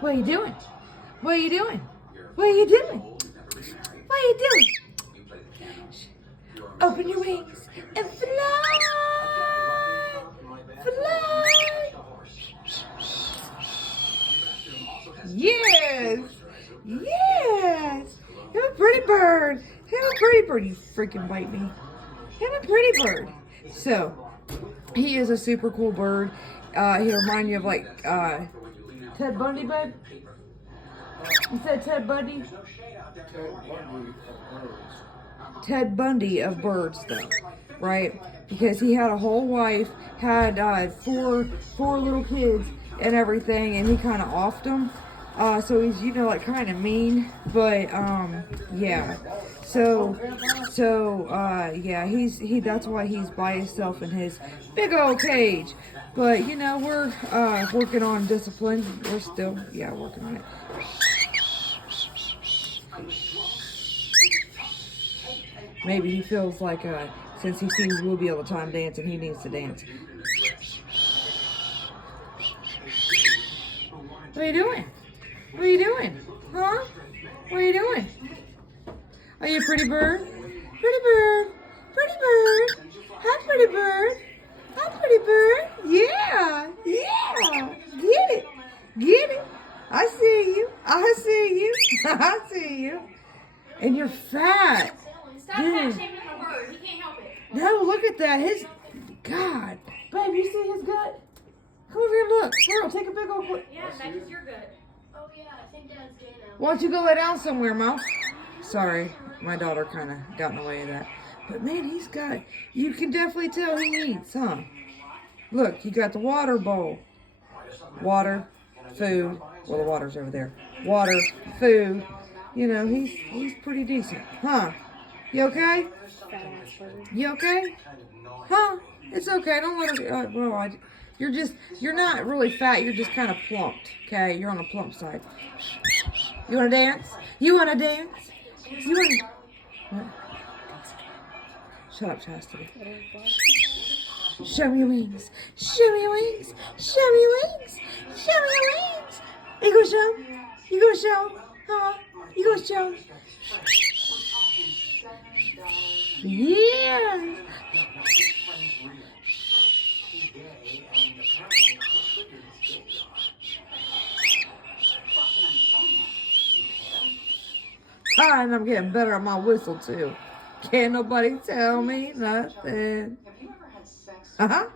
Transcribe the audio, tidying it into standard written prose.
What are you doing? What are you doing? What are you doing? What are you doing? Open your wings and fly. Fly. Yes. Yes. You're a pretty bird. You're a pretty bird. You freaking bite me. You're a pretty bird. So, he is a super cool bird. He reminds you of like Ted Bundy, bud. You said Ted Bundy? Ted Bundy of birds, though, right? Because he had a whole wife, had four little kids and everything, and he kind of offed them. So he's, like kind of mean, but yeah. Yeah, that's why he's by himself in his big old cage. But we're working on discipline. We're still, working on it. Maybe he feels like since he sees Ruby all the time dancing, he needs to dance. What are you doing? What are you doing? Huh? What are you doing? Are you a pretty bird? Pretty bird. Pretty bird. Hi, pretty bird. Hi, pretty bird. Yeah. Yeah. Get it. Get it. I see you. I see you. I see you. And you're fat. Stop fat shaming the bird. He can't help it. No, look at that. God. Babe, you see his gut? Come over here and look. Girl, take a big old quick. Yeah, that is your good. Oh yeah, I think Dad's gay now. Why don't you go lay down somewhere, Mouse? Sorry, my daughter kind of got in the way of that. But man, you can definitely tell he eats, huh? Look, you got the water bowl. Water, food. Well, the water's over there. Water, food. He's pretty decent, huh? You okay? You okay? Huh? It's okay. Don't let her. You're not really fat. You're just kind of plumped. Okay? You're on the plump side. You want to dance? You want to dance? You want to... What? Shut up, Chastity. Show me your wings. Show me your wings. Show me your wings. Show me your wings. You gonna show? You gonna show? Huh? You gonna show? Yeah. And I'm getting better at my whistle too. Can't nobody tell me nothing. Uh-huh.